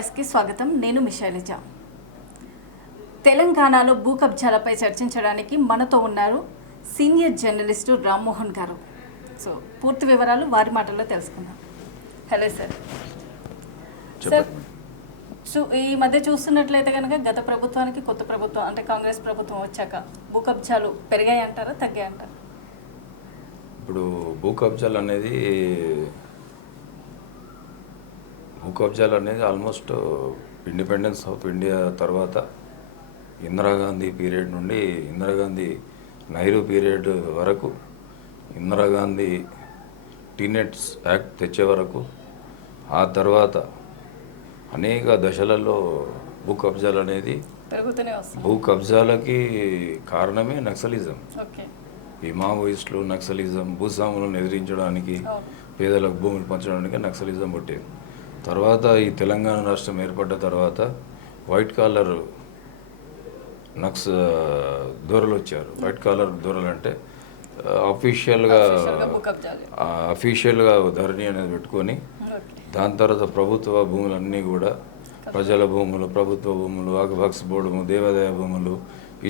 వాయిస్కి స్వాగతం. నేను మిషైలిజా తెలంగాణలో భూ కబ్జాలపై చర్చించడానికి మనతో ఉన్నారు సీనియర్ జర్నలిస్టు రామ్మోహన్ గారు. సో పూర్తి వివరాలు వారి మాటల్లో తెలుసుకుందాం. Hello sir. సార్ చూ ఈ మధ్య చూస్తున్నట్లయితే కనుక గత ప్రభుత్వానికి కొత్త ప్రభుత్వం అంటే కాంగ్రెస్ ప్రభుత్వం వచ్చాక భూ కబ్జాలు పెరిగాయి అంటారా తగ్గాయి అంటారా ఇప్పుడు భూ కబ్జాలు అనేది భూ కబ్జాలు అనేది ఆల్మోస్ట్ ఇండిపెండెన్స్ ఆఫ్ ఇండియా తర్వాత ఇందిరాగాంధీ పీరియడ్ నుండి ఇందిరాగాంధీ నెహ్రూ పీరియడ్ వరకు ఇందిరాగాంధీ టీనెట్స్ యాక్ట్ తెచ్చే వరకు ఆ తర్వాత అనేక దశలలో భూ కబ్జాలు అనేది భూ కబ్జాలకి కారణమే నక్సలిజం. ఈ మావోయిస్టులు నక్సలిజం భూస్వాములను ఎదిరించడానికి. పేదలకు భూములు పంచడానికి నక్సలిజం పుట్టేది. తర్వాత ఈ తెలంగాణ రాష్ట్రం ఏర్పడ్డ తర్వాత వైట్ కాలర్ నక్స్ దూరలు వచ్చారు. వైట్ కాలర్ దూరలు అంటే అఫీషియల్గా అఫీషియల్గా ధరణి అనేది పెట్టుకొని దాని తర్వాత ప్రభుత్వ భూములన్నీ కూడా ప్రజల భూములు ప్రభుత్వ భూములు ఆకుబాక్స్ బోర్డు దేవాదాయ భూములు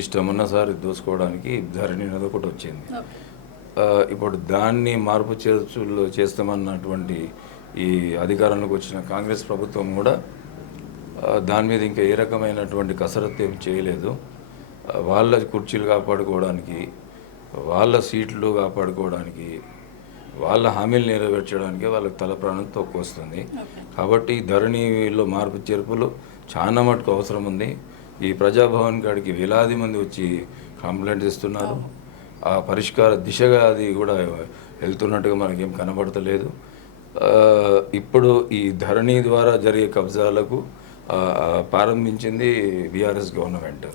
ఇష్టమున్నసారి దోచుకోవడానికి ధరణి అనేది ఒకటి వచ్చింది. ఇప్పుడు దాన్ని మార్పు చేస్తామన్నటువంటి ఈ అధికారంలోకి వచ్చిన కాంగ్రెస్ ప్రభుత్వం కూడా దాని మీద ఇంకా ఏ రకమైనటువంటి కసరత్తు ఏం చేయలేదు. వాళ్ళ కుర్చీలు కాపాడుకోవడానికి వాళ్ళ సీట్లు కాపాడుకోవడానికి వాళ్ళ హామీలు నెరవేర్చడానికి వాళ్ళకి తల ప్రాణం తొక్కొస్తుంది. ఓకే. కాబట్టి ధరణిలో మార్పు చేర్పులు చాలా మటుకు అవసరం ఉంది. ఈ ప్రజాభవన్ కాడికి వేలాది మంది వచ్చి కంప్లైంట్ ఇస్తున్నారు. ఆ పరిష్కార దిశగా అది కూడా వెళ్తున్నట్టుగా మనకేం కనబడతలేదు. ఇప్పుడు ఈ ధరణి ద్వారా జరిగే కబ్జాలకు ప్రారంభించింది బీఆర్ఎస్ గవర్నమెంట్.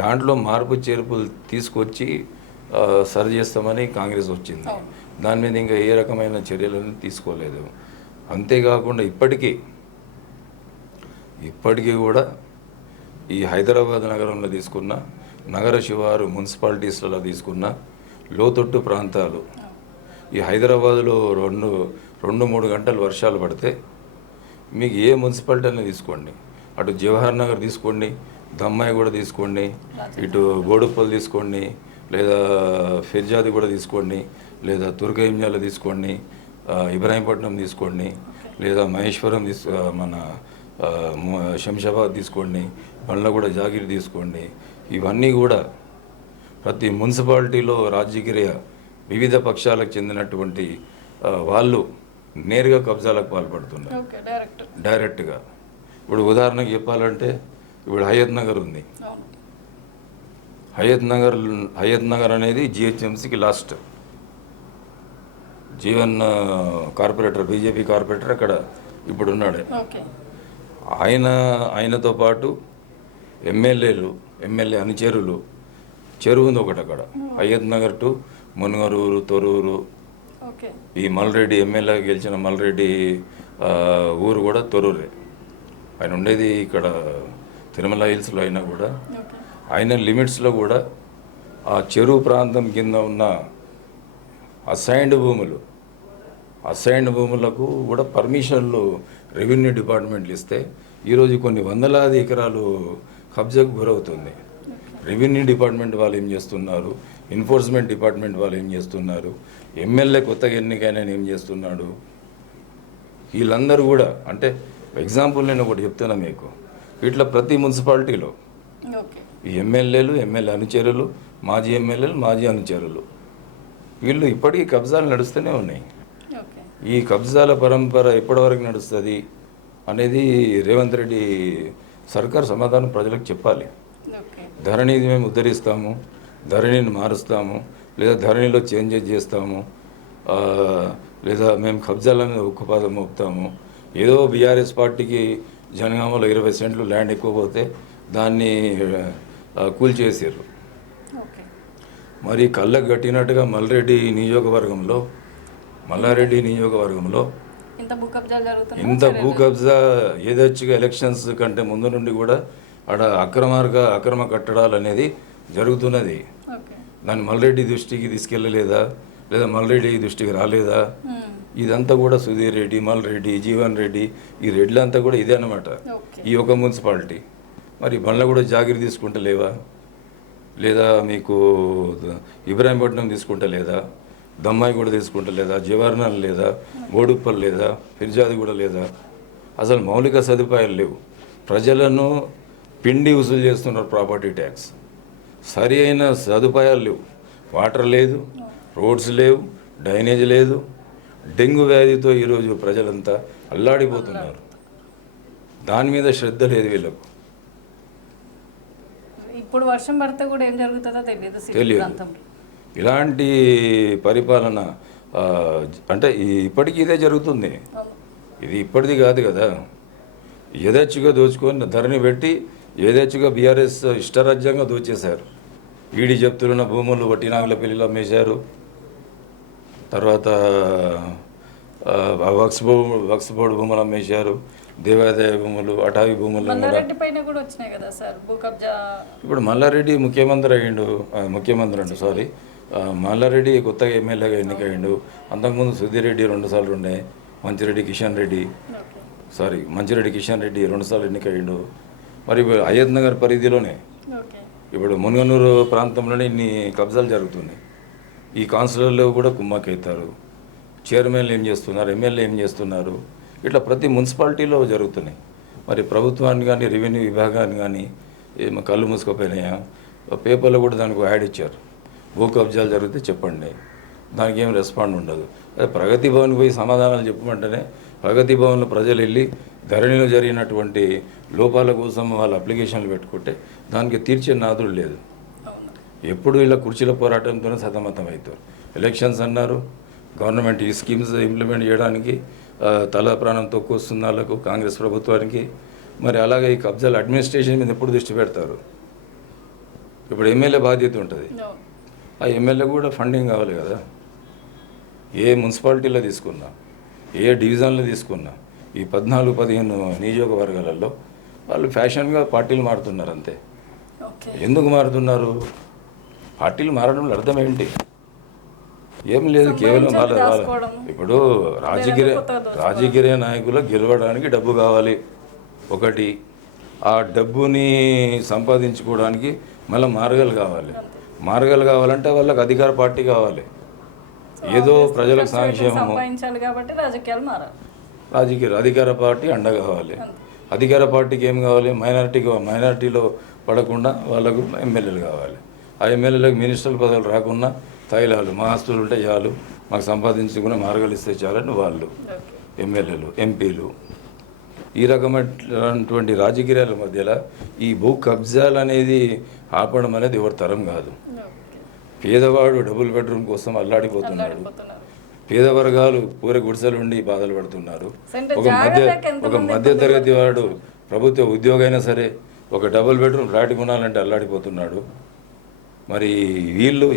దాంట్లో మార్పు చేర్పులు తీసుకొచ్చి సరి చేస్తామని కాంగ్రెస్ వచ్చింది. దాని మీద ఇంకా ఏ రకమైన చర్యలను తీసుకోలేదు. అంతేకాకుండా ఇప్పటికీ ఇప్పటికీ కూడా ఈ హైదరాబాద్ నగరంలో తీసుకున్న నగర శివారు మున్సిపాలిటీస్లలో తీసుకున్న లోతట్టు ప్రాంతాలు. ఈ హైదరాబాద్లో రెండు రెండు మూడు గంటలు వర్షాలు పడితే మీకు ఏ మున్సిపాలిటీ అయినా తీసుకోండి. అటు జవహర్ నగర్ తీసుకోండి దమ్మాయి కూడా తీసుకోండి ఇటు గోడుప్పలు తీసుకోండి లేదా ఫిర్జాది కూడా తీసుకోండి లేదా తుర్కయింజాల తీసుకోండి ఇబ్రాహీంపట్నం తీసుకోండి లేదా మహేశ్వరం తీసు మన శంషాబాద్ తీసుకోండి బండ్లగూడ జాగిరి తీసుకోండి. ఇవన్నీ కూడా ప్రతి మున్సిపాలిటీలో రాజకీయ వివిధ పక్షాలకు చెందినటువంటి వాళ్ళు నేరుగా కబ్జాలకు పాల్పడుతున్నారు. డైరెక్ట్గా. ఇప్పుడు ఉదాహరణకు చెప్పాలంటే ఇప్పుడు హయత్ నగర్ ఉంది. హయత్ నగర్ హయత్ నగర్ అనేది జిహెచ్ఎంసీకి last. Jeevan corporator BJP corporator అక్కడ ఇప్పుడు ఉన్నాడు. ఆయన ఆయనతో పాటు ఎమ్మెల్యేలు ఎమ్మెల్యే అనుచరులు చెరువు ఉంది ఒకటి అక్కడ. హయత్ నగర్ టు మునగరూరు తొరూరు ఈ మల్రెడ్డి ఎమ్మెల్యే గెలిచిన మల్రెడ్డి ఊరు కూడా తొరూరే ఆయన ఉండేది ఇక్కడ తిరుమల హిల్స్లో అయినా కూడా. ఆయన లిమిట్స్లో కూడా ఆ చెరువు ప్రాంతం కింద ఉన్న అసైన్డ్ భూములు అసైన్డ్ భూములకు కూడా పర్మిషన్లు రెవెన్యూ డిపార్ట్మెంట్లు ఇస్తే ఈరోజు కొన్ని వందలాది ఎకరాలు కబ్జాకు గురవుతుంది. రెవెన్యూ డిపార్ట్మెంట్ వాళ్ళు ఏం చేస్తున్నారు? ఎన్ఫోర్స్మెంట్ డిపార్ట్మెంట్ వాళ్ళు ఏం చేస్తున్నారు? ఎమ్మెల్యే కొత్తగా ఎన్నికైనా ఏం చేస్తున్నాడు? వీళ్ళందరూ కూడా అంటే ఎగ్జాంపుల్ నేను ఒకటి చెప్తున్నా మీకు. ఇట్లా ప్రతి మున్సిపాలిటీలో ఈ ఎమ్మెల్యేలు ఎమ్మెల్యే అనుచరులు మాజీ ఎమ్మెల్యేలు మాజీ అనుచరులు. వీళ్ళు ఇప్పటికీ కబ్జాలు నడుస్తూనే ఉన్నాయి. ఈ కబ్జాల పరంపర ఎప్పటివరకు నడుస్తుంది అనేది రేవంత్ రెడ్డి సర్కార్ సమాధానం ప్రజలకు చెప్పాలి. ఓకే. ధరణిని మేము ఉద్ధరిస్తాము. ధరణిని మారుస్తాము లేదా ధరణిలో చేంజెస్ చేస్తాము లేదా మేము కబ్జాల మీద ఉక్కుపాదం మోపుతాము. ఏదో బీఆర్ఎస్ పార్టీకి జనగామలో ఇరవై సెంట్లు ల్యాండ్ ఎక్కువ పోతే దాన్ని కూల్చేసారు మరి కళ్ళకు కట్టినట్టుగా మల్రెడ్డి నియోజకవర్గంలో మల్లారెడ్డి నియోజకవర్గంలో ఇంత భూ కబ్జా ఏదొచ్చిగా ఎలక్షన్స్ కంటే ముందు నుండి కూడా ఆడ అక్రమార్గ అక్రమ కట్టడాలు అనేది జరుగుతున్నది. దాన్ని మల్రెడ్డి దృష్టికి తీసుకెళ్ళలేదా? లేదా మల్రెడ్డి దృష్టికి రాలేదా. ఇదంతా కూడా సుధీర్ రెడ్డి మల్ రెడ్డి జీవన్ రెడ్డి ఈ రెడ్లంతా కూడా ఇదే అనమాట ఈ ఒక మున్సిపాలిటీ. మరి బండ్ల కూడా జాగిరి తీసుకుంటే లేవా? లేదా మీకు ఇబ్రాహీంపట్నం తీసుకుంటే లేదా? దమ్మాయి కూడా తీసుకుంటే లేదా? జవహర్లాల్ లేదా? బోడుప్పల్ లేదా? ఫిర్జాది కూడా లేదా? అసలు మౌలిక సదుపాయాలు లేవు. ప్రజలను పిండి వసూలు చేస్తున్నారు ప్రాపర్టీ ట్యాక్స్. సరి అయిన సదుపాయాలు లేవు. వాటర్ లేదు రోడ్స్ లేవు డ్రైనేజ్ లేదు. డెంగ్యూ వ్యాధితో ఈరోజు ప్రజలంతా అల్లాడిపోతున్నారు. దాని మీద శ్రద్ధ లేదు వీళ్ళకు. ఇప్పుడు వర్షం పడితే కూడా ఏం జరుగుతుందో తెలియదు తెలియదు. ఇలాంటి పరిపాలన అంటే ఇప్పటికీ ఇదే జరుగుతుంది. ఇది ఇప్పటిది కాదు కదా. యథేచ్ఛగా దోచుకొని ధరని పెట్టి యథేచ్ఛగా బీఆర్ఎస్ ఇష్టరాజ్యంగా దోచేశారు. ఈడీ చెప్తున్న భూములు వట్టినాగుల పెళ్ళిలో అమ్మేశారు. తర్వాత వక్స్ భూ వక్స్ బోర్డు భూములు అమ్మేశారు. దేవాదాయ భూములు అటవీ భూములు ఇప్పుడు మల్లారెడ్డి ముఖ్యమంత్రి అయ్యిండు ముఖ్యమంత్రి అండి సారీ. మల్లారెడ్డి కొత్తగా ఎమ్మెల్యేగా ఎన్నికయ్యిండు అంతకుముందు సుధీర్ రెండుసార్లు ఉండే మంచిరెడ్డి కిషన్ రెడ్డి. సారీ మంచిరెడ్డి కిషన్ రెడ్డి రెండుసార్లు ఎన్నికయ్యిండు మరి అయ్యత్ నగర్ పరిధిలోనే ఇప్పుడు మునగనూరు ప్రాంతంలోనే ఇన్ని కబ్జాలు జరుగుతున్నాయి. ఈ కౌన్సిలర్లు కూడా కుమ్మక్కవుతారు చైర్మన్లు ఏం చేస్తున్నారు? ఎమ్మెల్యే ఏం చేస్తున్నారు? ఇట్లా ప్రతి మున్సిపాలిటీలో జరుగుతున్నాయి. మరి ప్రభుత్వాన్ని కానీ రెవెన్యూ విభాగాన్ని కానీ ఏమో కళ్ళు మూసుకుపోయినాయా? పేపర్లో కూడా దానికి యాడ్ ఇచ్చారు. భూ కబ్జాలు జరిగితే చెప్పండి. దానికి ఏం రెస్పాండ్ ఉండదు. అదే ప్రగతి భవన్కి పోయి సమాధానాలు చెప్పమంటేనే ప్రగతి భవన్లో ప్రజలు వెళ్ళి ధరణిలో జరిగినటువంటి లోపాల కోసం వాళ్ళు అప్లికేషన్లు పెట్టుకుంటే దానికి తీర్చే నాదుడు లేదు. ఎప్పుడు ఇలా కుర్చీల పోరాటంతోనే సతమతం అవుతారు ఎలక్షన్స్ అన్నారు గవర్నమెంట్ ఈ స్కీమ్స్ ఇంప్లిమెంట్ చేయడానికి తల ప్రాణం తొక్కుస్తున్న వాళ్ళకు కాంగ్రెస్ ప్రభుత్వానికి మరి అలాగే ఈ కబ్జాల అడ్మినిస్ట్రేషన్ మీద ఎప్పుడు దృష్టి పెడతారు? ఇప్పుడు ఎమ్మెల్యే బాధ్యత ఉంటుంది. ఆ ఎమ్మెల్యే కూడా ఫండింగ్ కావాలి కదా. ఏ మున్సిపాలిటీలో తీసుకున్నా ఏ డివిజన్లో తీసుకున్నా ఈ పద్నాలుగు పదిహేను నియోజకవర్గాలలో వాళ్ళు ఫ్యాషన్గా పార్టీలు మారుతున్నారు అంతే ఎందుకు మారుతున్నారు? పార్టీలు మారడంలో అర్థం ఏంటి? ఏం లేదు కేవలం వాళ్ళ. ఇప్పుడు రాజకీయ. రాజకీయ నాయకులు గెలవడానికి డబ్బు కావాలి. ఒకటి ఆ డబ్బుని సంపాదించుకోవడానికి మళ్ళీ మార్గాలు కావాలి. మార్గాలు కావాలంటే వాళ్ళకి అధికార పార్టీ కావాలి. ఏదో ప్రజలకు కాబట్టి రాజకీయాలు మారాలి. రాజకీయ అధికార పార్టీ అండ కావాలి. అధికార పార్టీకి ఏం కావాలి? మైనారిటీకి మైనారిటీలో పడకుండా వాళ్ళకు ఎమ్మెల్యేలు కావాలి. ఆ ఎమ్మెల్యేలకు మినిస్టర్ల పదవులు రాకుండా తైలాలు మా ఆస్తులు ఉంటే చాలు. మాకు సంపాదించుకునే మార్గాలు ఇస్తే చాలని వాళ్ళు. ఎమ్మెల్యేలు ఎంపీలు. ఈ రకమైనటువంటి రాజకీయాల మధ్యలో ఈ భూ కబ్జాలు అనేది ఆపడం అనేది ఎవరి తరం కాదు. పేదవాడు డబుల్ బెడ్రూమ్ కోసం అల్లాడిపోతున్నాడు. పేద వర్గాలు పూర గుడిసెలు ఉండి బాధలు పడుతున్నారు. ఒక మధ్య ఒక మధ్య తరగతి వాడు ప్రభుత్వ ఉద్యోగం అయినా సరే ఒక డబుల్ బెడ్రూమ్ ఫ్లాట్ కొనాలంటే అల్లాడిపోతున్నాడు. మరి వీళ్ళు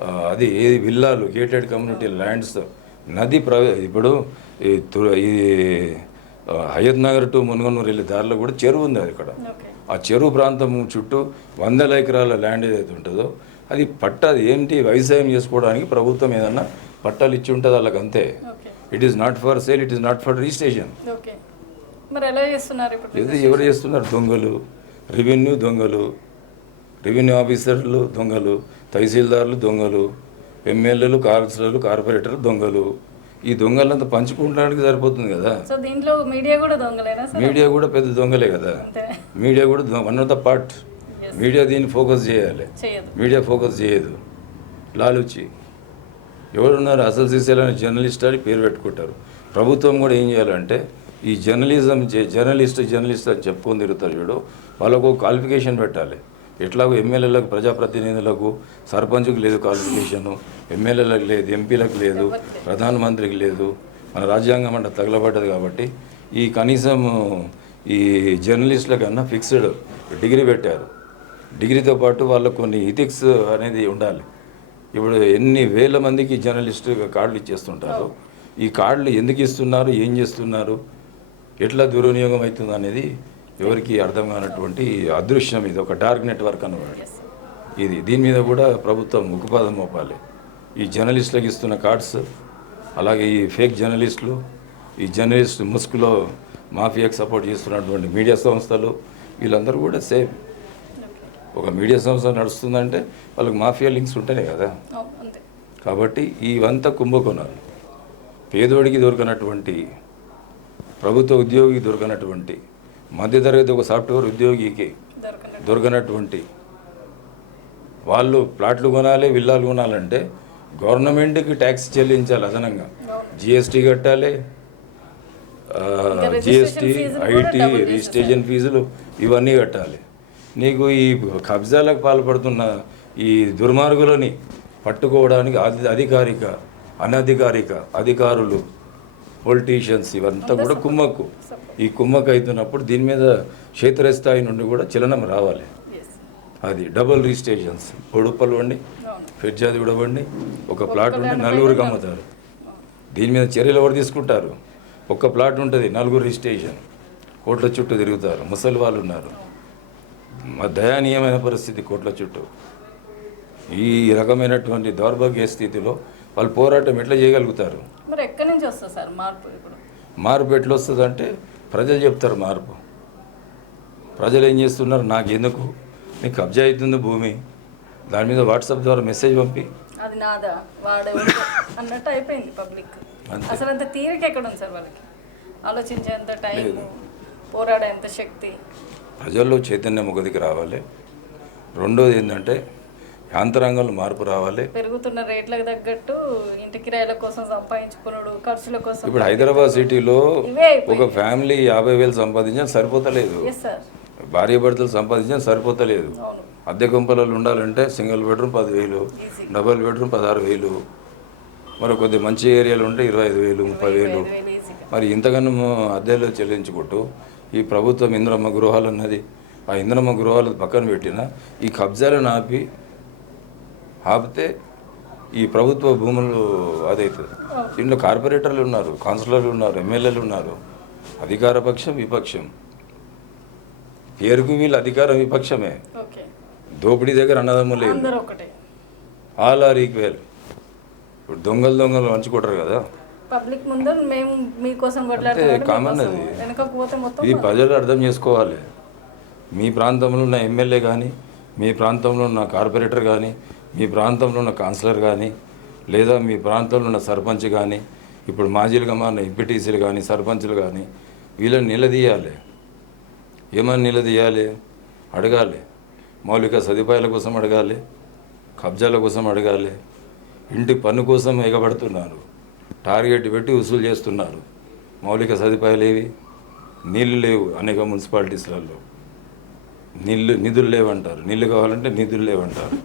ఆ, అది ఏది విల్లాలు గేటెడ్ కమ్యూనిటీ ల్యాండ్స్ నది ప్ర ఇప్పుడు ఈ హయత్ నగర్ టు మునగనూరు వెళ్ళే దారిలో కూడా చెరువు ఉంది అది ఇక్కడ ఆ చెరువు ప్రాంతం చుట్టూ వందల ఎకరాల ల్యాండ్ ఏదైతే ఉంటుందో అది పట్ట ఏంటి? వ్యవసాయం చేసుకోవడానికి ప్రభుత్వం ఏదన్నా పట్టాలు ఇచ్చి ఉంటుంది వాళ్ళకి అంతే. It is not for sale it is not for registration ఇది ఎవరు చేస్తున్నారు? దొంగలు. రెవెన్యూ దొంగలు. రెవెన్యూ ఆఫీసర్లు దొంగలు. తహసీల్దార్లు దొంగలు. ఎమ్మెల్యేలు కౌన్సిలర్లు కార్పొరేటర్లు దొంగలు. ఈ దొంగలంతా పంచుకోవడానికి సరిపోతుంది కదా. సో దీంట్లో మీడియా కూడా దొంగలేనా మీడియా కూడా పెద్ద దొంగలే కదా. మీడియా కూడా one of the part. Media దీన్ని ఫోకస్ చేయాలి. మీడియా ఫోకస్ చేయదు. లాలుచి. ఎవరున్నారు? అసలు సీసీలని జర్నలిస్ట్ అని పేరు పెట్టుకుంటారు. ప్రభుత్వం కూడా ఏం చేయాలంటే ఈ జర్నలిజం చే- జర్నలిస్ట్ జర్నలిస్ట్ అని చెప్పుకొని తిరుగుతారు చూడు వాళ్ళకు క్వాలిఫికేషన్ పెట్టాలి. ఎట్లాగో ఎమ్మెల్యేలకు ప్రజాప్రతినిధులకు సర్పంచ్కి లేదు క్వాలిఫికేషను ఎమ్మెల్యేలకు లేదు ఎంపీలకు లేదు ప్రధానమంత్రికి లేదు. మన రాజ్యాంగం అంటే తగలబడ్డది కాబట్టి ఈ కనీసం ఈ జర్నలిస్టుల కన్నా ఫిక్స్డ్ డిగ్రీ పెట్టారు. డిగ్రీతో పాటు వాళ్ళకు కొన్ని ఇథిక్స్ అనేది ఉండాలి. ఇప్పుడు ఎన్ని వేల మందికి జర్నలిస్ట్ కార్డులు ఇచ్చేస్తుంటారు? ఈ కార్డులు ఎందుకు ఇస్తున్నారు? ఏం చేస్తున్నారు? ఎట్లా దుర్వినియోగం అవుతుంది అనేది ఎవరికి అర్థం కానటువంటి అదృశ్యం ఇది. ఒక డార్క్ నెట్వర్క్ అన్నమాట. ఎస్ ఇది. దీని మీద కూడా ప్రభుత్వం ఉక్కుపాదం మోపాలి. ఈ జర్నలిస్టులకు ఇస్తున్న కార్డ్స్ అలాగే ఈ ఫేక్ జర్నలిస్టులు ఈ జర్నలిస్ట్ ముసుగులో మాఫియాకి సపోర్ట్ చేస్తున్నటువంటి మీడియా సంస్థలు వీళ్ళందరూ కూడా సేమ్ ఒక మీడియా సంస్థ నడుస్తుందంటే వాళ్ళకి మాఫియా లింక్స్ ఉంటేనే కదా. కాబట్టి ఇవంతా కుంభకోణాలు పేదోడికి దొరకనటువంటి ప్రభుత్వ ఉద్యోగికి దొరకనటువంటి మధ్యతరగతి ఒక సాఫ్ట్వేర్ ఉద్యోగికి దొరకనటువంటి వాళ్ళు ప్లాట్లు కొనాలి విల్లాలు కొనాలంటే గవర్నమెంట్కి ట్యాక్స్ చెల్లించాలి అదనంగా. జిఎస్టీ కట్టాలి జిఎస్టీ ఐటీ రిజిస్ట్రేషన్ ఫీజులు ఇవన్నీ కట్టాలి. నీకు ఈ కబ్జాలకు పాల్పడుతున్న ఈ దుర్మార్గులని పట్టుకోవడానికి అధి- అధికారిక అనధికారిక అధికారులు పొలిటీషియన్స్ ఇవంతా కూడా కుమ్మక్కు. ఈ కుమ్మక్కు అవుతున్నప్పుడు దీని మీద క్షేత్రస్థాయి నుండి కూడా చలనం రావాలి. అది డబుల్ రిజిస్ట్రేషన్స్. ఉడుపలు వండి ఫిర్జాది ఉడవండి ఒక ప్లాట్ ఉంటే నలుగురికి అమ్ముతారు. దీని మీద చర్యలు ఎవరు తీసుకుంటారు? ఒక్క ప్లాట్ ఉంటుంది నలుగురు రిజిస్ట్రేషన్. కోట్ల చుట్టూ తిరుగుతారు ముసలి వాళ్ళు ఉన్నారు. దయానీయమైన పరిస్థితి కోట్ల చుట్టూ. ఈ రకమైనటువంటి దౌర్భాగ్య స్థితిలో వాళ్ళు పోరాటం ఎట్లా చేయగలుగుతారు? మరి ఎక్కడి నుంచి వస్తుంది సార్ మార్పు ఇప్పుడు? మార్పు ఎట్లా వస్తుందంటే ప్రజలు చెప్తారు మార్పు. ప్రజలు ఏం చేస్తున్నారు? నాకు ఎందుకు నీకు కబ్జా అవుతుంది భూమి. దాని మీద వాట్సాప్ ద్వారా మెసేజ్ పంపి. అది నాదా? వాడు అన్నట్టు అయిపోయింది పబ్లిక్. అసలు అంత తీరిక ఎక్కడ ఉంది సార్ వాళ్ళకి? ఆలోచించేంత టైం పోరాడేంత శక్తి. ప్రజల్లో చైతన్యం ఒకదికి రావాలి. రెండోది ఏంటంటే యాంత్రాంగంలో మార్పు రావాలి. పెరుగుతున్న రేట్లకు తగ్గట్టు ఇంటి కిరాయిల కోసం సంపాదించుకున్నాడు ఖర్చుల కోసం ఇప్పుడు హైదరాబాద్ సిటీలో ఒక ఫ్యామిలీ యాభై వేలు సంపాదించిన సరిపోతలేదు. భార్య భర్తలు సంపాదించిన సరిపోతలేదు. అద్దె గుంపలలో ఉండాలంటే సింగిల్ బెడ్రూమ్ పదివేలు. డబుల్ బెడ్రూమ్ పదహారు వేలు మరి కొద్ది మంచి ఏరియాలు ఉంటే ఇరవై ఐదు వేలు ముప్పై వేలు. మరి ఇంతకన్నా అద్దెలు చెల్లించుకుంటూ ఈ ప్రభుత్వం ఇంద్రమ్మ గృహాలు అన్నది ఆ ఇంద్రమ్మ గృహాలు పక్కన పెట్టిన ఈ కబ్జాలను ఆపి ఆపితే ఈ ప్రభుత్వ భూములు అదవుతుంది దీంట్లో కార్పొరేటర్లు ఉన్నారు కౌన్సిలర్లు ఉన్నారు ఎమ్మెల్యేలు ఉన్నారు. అధికార పక్షం విపక్షం. పేరుకు వీళ్ళు అధికార విపక్షమే. దోపిడీ దగ్గర అన్నదమ్ములు లేదు ఆల్ ఆర్ ఈక్వల్. ఇప్పుడు దొంగలు దొంగలు పంచుకుంటారు కదా. పబ్లిక్ ముందు మేము మీకోసం ఇది ప్రజలు అర్థం చేసుకోవాలి. మీ ప్రాంతంలో ఉన్న ఎమ్మెల్యే కానీ మీ ప్రాంతంలో ఉన్న కార్పొరేటర్ కానీ మీ ప్రాంతంలో ఉన్న కౌన్సిలర్ కానీ లేదా మీ ప్రాంతంలో ఉన్న సర్పంచ్ కానీ ఇప్పుడు మాజీలుగా మారిన ఎంపీటీసీలు కానీ సర్పంచ్లు కానీ వీళ్ళని నిలదీయాలి. ఏమని నిలదీయాలి? అడగాలి. మౌలిక సదుపాయాల కోసం అడగాలి. కబ్జాల కోసం అడగాలి. ఇంటి పన్ను కోసం ఎగబడుతున్నారు. టార్గెట్ పెట్టి వసూలు చేస్తున్నారు. మౌలిక సదుపాయాలు ఏవి? నీళ్ళు లేవు అనేక మున్సిపాలిటీస్లలో. నీళ్ళు నిధులు లేవంటారు. నీళ్ళు కావాలంటే నిధులు లేవంటారు.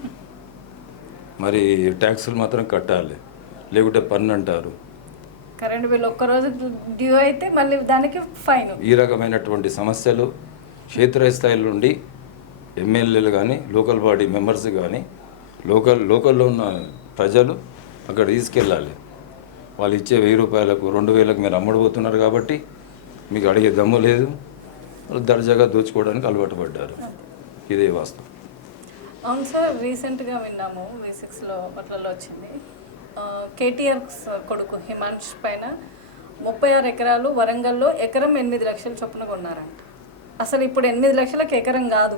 మరి ట్యాక్సులు మాత్రం కట్టాలి. లేకుంటే పన్ను అంటారు. కరెంట్ బిల్ ఒక్క రోజు డ్యూ అయితే మళ్ళీ దానికి ఫైన్. ఈ రకమైనటువంటి సమస్యలు క్షేత్రస్థాయి నుండి ఎమ్మెల్యేలు కానీ లోకల్ బాడీ మెంబర్స్ కానీ లోకల్ లోకల్లో ఉన్న ప్రజలు అక్కడ తీసుకెళ్ళాలి. వాళ్ళు ఇచ్చే వెయ్యి రూపాయలకు రెండు వేలకు మీరు అమ్ముడుపోతున్నారు కాబట్టి మీకు అడిగే దమ్ము లేదు. వాళ్ళు దర్జాగా దోచుకోవడానికి అలవాటు పడ్డారు. ఇదే వాస్తవం. అవును సార్ రీసెంట్గా విన్నాము వి సిక్స్లో పట్లలో వచ్చింది. కేటీఆర్ కొడుకు హిమాంష్ పైన ముప్పై ఆరు ఎకరాలు వరంగల్లో ఎకరం ఎనిమిది లక్షల చొప్పున కొన్నారంట. అసలు ఇప్పుడు ఎనిమిది లక్షలకు ఎకరం కాదు.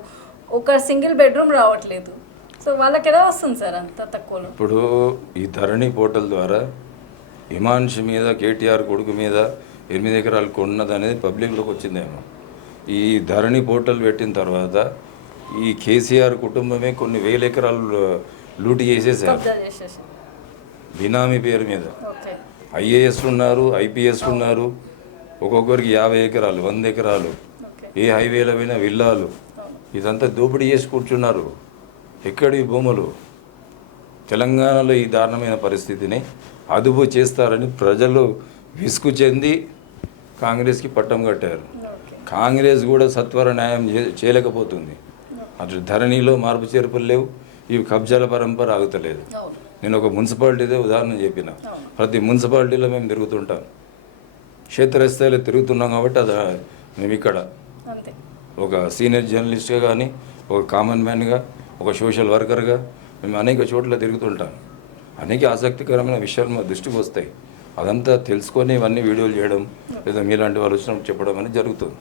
ఒక సింగిల్ బెడ్రూమ్ రావట్లేదు. సో వాళ్ళకి ఎలా వస్తుంది సార్ అంత తక్కువలో? ఇప్పుడు ఈ ధరణి పోర్టల్ ద్వారా హిమాంష్ మీద కేటీఆర్ కొడుకు మీద ఎనిమిది ఎకరాలు కొన్నది అనేది పబ్లిక్లోకి వచ్చిందేమో. ఈ ధరణి పోర్టల్ పెట్టిన తర్వాత ఈ కేసీఆర్ కుటుంబమే కొన్ని వేల ఎకరాలు లూటి చేసేసారు. బినామీ పేరు మీద. ఓకే. ఐఏఎస్ ఉన్నారు ఐపీఎస్ ఉన్నారు. ఒక్కొక్కరికి యాభై ఎకరాలు వంద ఎకరాలు. ఏ హైవేల పోయినా విల్లాలు. ఇదంతా దోపిడీ చేసి కూర్చున్నారు. ఎక్కడి భూములు? తెలంగాణలో ఈ దారుణమైన పరిస్థితిని అదుపు చేస్తారని ప్రజలు విసుగు చెంది కాంగ్రెస్కి పట్టం కట్టారు. కాంగ్రెస్ కూడా సత్వర న్యాయం చేయలేకపోతుంది. అటు ధరణిలో మార్పు చేర్పులు లేవు ఇవి కబ్జాల పరంపర ఆగుతలేదు. నేను ఒక మున్సిపాలిటీదే ఉదాహరణ చెప్పిన. ప్రతి మున్సిపాలిటీలో మేము తిరుగుతుంటాం. క్షేత్రస్థాయిలో తిరుగుతున్నాం కాబట్టి అది మేము ఇక్కడ. ఒక సీనియర్ జర్నలిస్ట్గా కానీ ఒక కామన్ మ్యాన్గా ఒక సోషల్ వర్కర్గా మేము అనేక చోట్ల తిరుగుతుంటాం. అనేక ఆసక్తికరమైన విషయాలు మా దృష్టికి వస్తాయి. అదంతా తెలుసుకొని ఇవన్నీ వీడియోలు చేయడం లేదా మీలాంటి వాళ్ళు వచ్చినప్పుడు చెప్పడం అనేది జరుగుతుంది.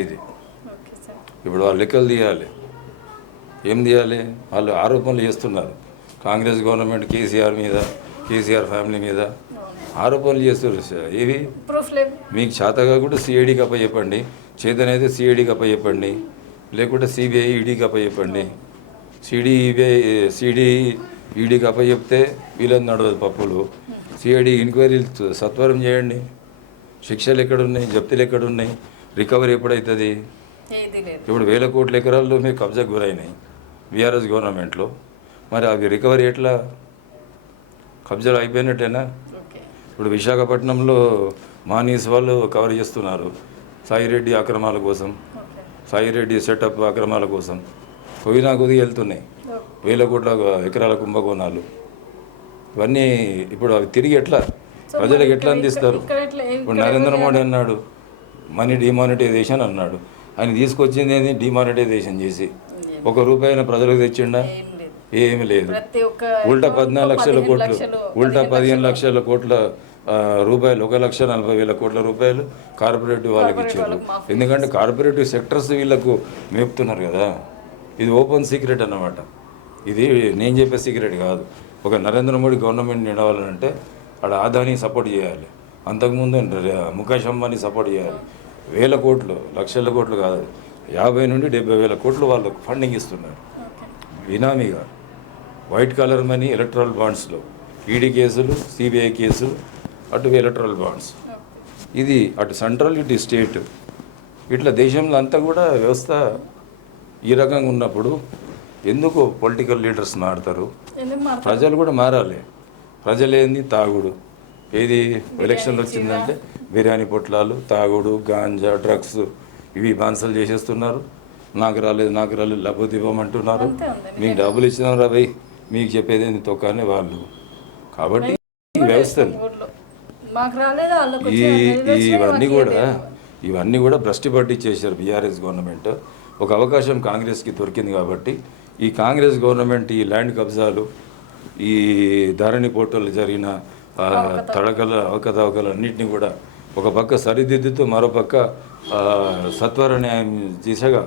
ఇది. ఇప్పుడు వాళ్ళు లెక్కలు తీయాలి. ఏం తీయాలి? వాళ్ళు ఆరోపణలు చేస్తున్నారు. కాంగ్రెస్ గవర్నమెంట్ కేసీఆర్ మీద కేసీఆర్ ఫ్యామిలీ మీద ఆరోపణలు చేస్తున్నారు సార్. ఏవి? మీకు చేతగా కూడా సిఐడికి అప్పచెప్పండి. చేతనైతే సిఐడికి అప్పచెప్పండి. లేకుంటే సిబిఐ ఈడీకి అప్పచెప్పండి. సిడి సిడి ఈడీకి అప్పచెప్తే వీళ్ళని నడవదు పప్పులు. సిఐడి ఎంక్వైరీలు సత్వరం చేయండి. శిక్షలు ఎక్కడున్నాయి? జప్తులు ఎక్కడున్నాయి? రికవరీ ఎప్పుడవుతుంది ఇప్పుడు వేల కోట్ల ఎకరాల్లో మీకు కబ్జాకు గురైనాయి. బీఆర్ఎస్ గవర్నమెంట్లో. మరి అవి రికవరీ ఎట్లా? కబ్జాలు అయిపోయినట్టేనా? ఇప్పుడు విశాఖపట్నంలో మానీస్ వాళ్ళు కవర్ చేస్తున్నారు. సాయిరెడ్డి అక్రమాల కోసం. సాయిరెడ్డి సెటప్ అక్రమాల కోసం. పోయినా కొద్దిగా వెళ్తున్నాయి. వేల కోట్ల ఎకరాల కుంభకోణాలు. ఇవన్నీ ఇప్పుడు అవి తిరిగి ఎట్లా? ప్రజలకు ఎట్లా అందిస్తారు? ఇప్పుడు నరేంద్ర మోడీ అన్నాడు మనీ డిమానిటైజేషన్ అన్నాడు. ఆయన తీసుకొచ్చింది ఏంది? డిమానిటైజేషన్ చేసి. ఒక రూపాయిన ప్రజలకు తెచ్చిండా? ఏమీ లేదు. ఉల్టా పద్నాలుగు లక్షల కోట్లు. ఉల్టా పదిహేను లక్షల. కోట్ల రూపాయలు ఒక లక్ష నలభై వేల కోట్ల రూపాయలు కార్పొరేటివ్ వాళ్ళకి ఇచ్చారు. ఎందుకంటే కార్పొరేటివ్ సెక్టర్స్ వీళ్ళకు మేపుతున్నారు కదా. ఇది ఓపెన్ సీక్రెట్ అన్నమాట. ఇది నేను చెప్పే సీక్రెట్ కాదు. ఒక నరేంద్ర మోడీ గవర్నమెంట్ నడవాలంటే ఆడ ఆదాని సపోర్ట్ చేయాలి. అంతకుముందు ముఖేష్ అంబానీ సపోర్ట్ చేయాలి. వేల కోట్లు లక్షల కోట్లు కాదు. యాభై నుండి డెబ్బై వేల కోట్లు వాళ్ళకు ఫండింగ్ ఇస్తున్నారు. బినామీగా. వైట్ కలర్ మనీ ఎలక్ట్రల్ బాండ్స్లో. ఈడీ కేసులు సిబిఐ కేసులు అటు ఎలక్ట్రల్ బాండ్స్. ఇది అటు సెంట్రల్ ఇటు స్టేట్. ఇట్లా దేశంలో అంతా కూడా వ్యవస్థ ఈ రకంగా ఉన్నప్పుడు ఎందుకు పొలిటికల్ లీడర్స్ మారుతారు? ప్రజలు కూడా మారాలి. ప్రజలేంది? తాగుడు. ఏది ఎలక్షన్లు వచ్చిందంటే బిర్యానీ పొట్లాలు తాగుడు గాంజా డ్రగ్స్ ఇవి బాన్సలు చేసేస్తున్నారు. నాకు రాలేదు నాకు రాలేదు లేకపోతే ఇవ్వమంటున్నారు. మీకు డబ్బులు ఇచ్చినాం రా భయ్. మీకు చెప్పేది ఏంది? తొక్కని వాళ్ళు. కాబట్టి వ్యవస్థలు ఈ ఇవన్నీ కూడా. ఇవన్నీ కూడా భ్రష్టి పట్టించేశారు బీఆర్ఎస్ గవర్నమెంట్. ఒక అవకాశం కాంగ్రెస్కి దొరికింది కాబట్టి ఈ కాంగ్రెస్ గవర్నమెంట్ ఈ ల్యాండ్ కబ్జాలు ఈ ధరణి పోర్టల్ జరిగిన తడకల అవకతవకలు అన్నింటినీ కూడా ఒక పక్క సరిదిద్దుతూ మరో పక్క ఆ, సత్వర న్యాయం దిశగా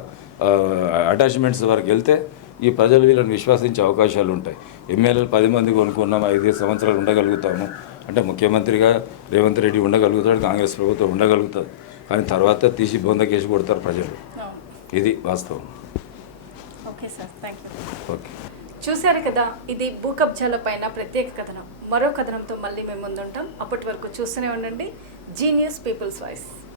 అటాచ్మెంట్స్ వరకు వెళ్తే ఈ ప్రజలు వీళ్ళని విశ్వసించే అవకాశాలు ఉంటాయి. ఎమ్మెల్యేలు పది మంది కొనుక్కున్నాం ఐదు సంవత్సరాలు ఉండగలుగుతాము. అంటే ముఖ్యమంత్రిగా రేవంత్ రెడ్డి ఉండగలుగుతాడు కాంగ్రెస్ ప్రభుత్వం ఉండగలుగుతుంది కానీ తర్వాత తీసి బొందకేసి కొడతారు ప్రజలు. ఇది వాస్తవం. Okay sir thank you okay చూశారు కదా ఇది భూ కబ్జాల పైన ప్రత్యేక కథనం. మరో కథనంతో మళ్ళీ మేము ముందుంటాం. అప్పటి వరకు చూస్తూనే ఉండండి. Genius peoples voice